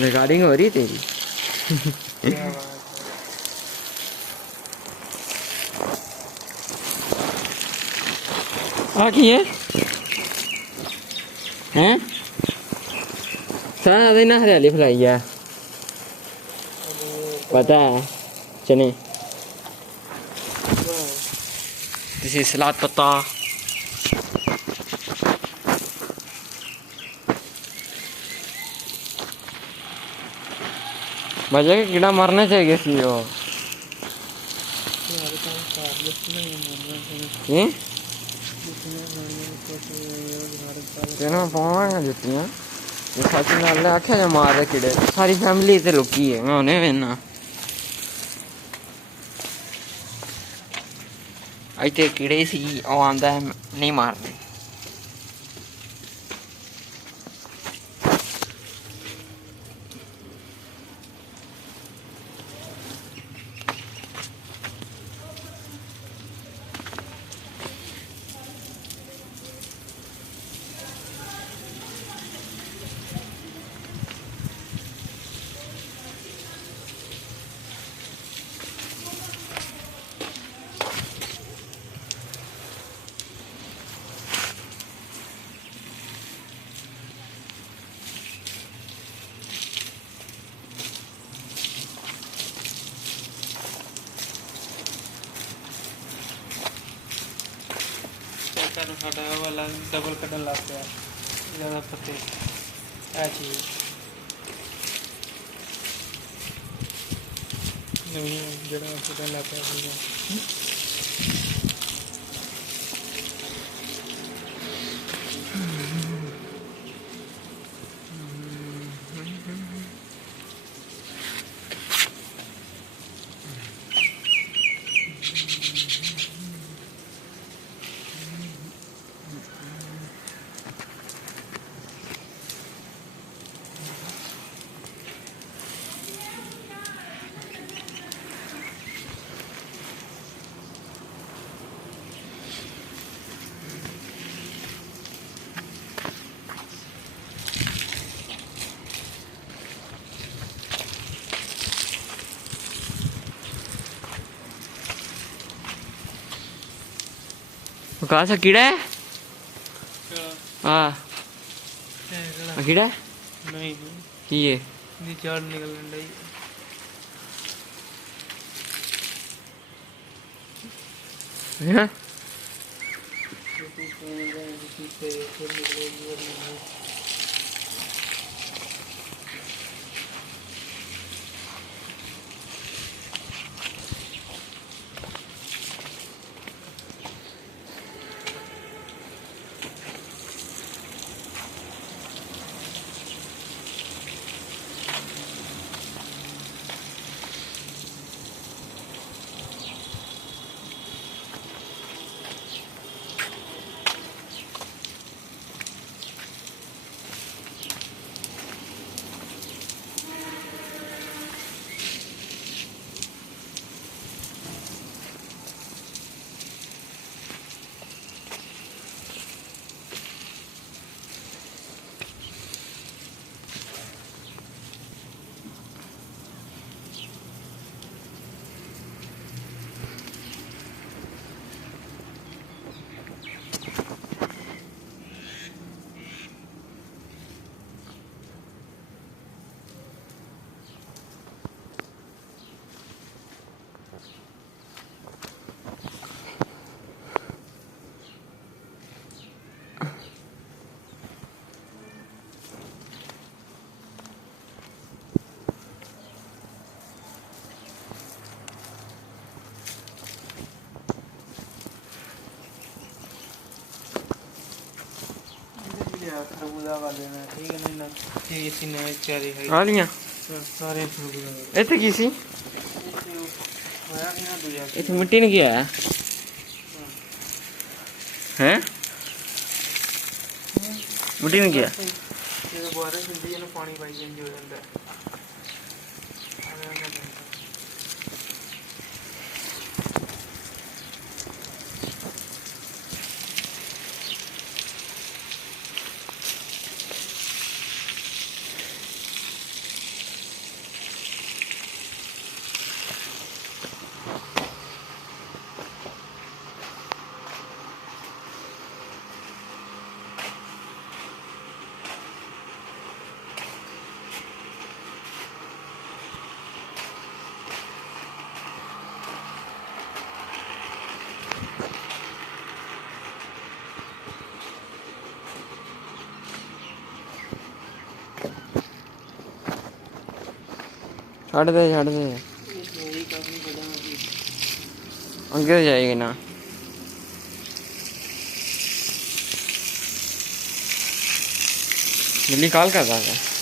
Recording हो रही तेरी? आ की है हैं? सारा दिन हरियाली फैलाई है, पता है चने। दिस इज सलाद पत्ता। बजे के कीड़ा मरना चाहिए सी वो। तेना पावांगा जुत्तियां सच नाल आख्या जा मार दे कीड़े। सारी फैमिली ते लुकी है, मैं उन्हें वेना इतने कीड़े सी वो आंदा है नहीं मारने। साडा वाला डबल कटन लग गया ज़्यादा पत्ते है चीज़ नहीं जरा कटन लग गया। कहाँ सा कीड़ा है? हाँ कीड़ा है? नहीं ये निचाड़ निकल रही है। खरबूजा वाले ने ठीक है नहीं ना ये इसी ने चारी है आ लिया सारे खरबूजा इतने की सी होया कि ना दूजा इतने मिट्टी ने किया है हैं मिट्टी ने किया ये बारिश होती है ना पानी पाई चेंज हो जाता है। छड़ दे अंगे जाएगी ना बिल्ली कॉल कर रहा है।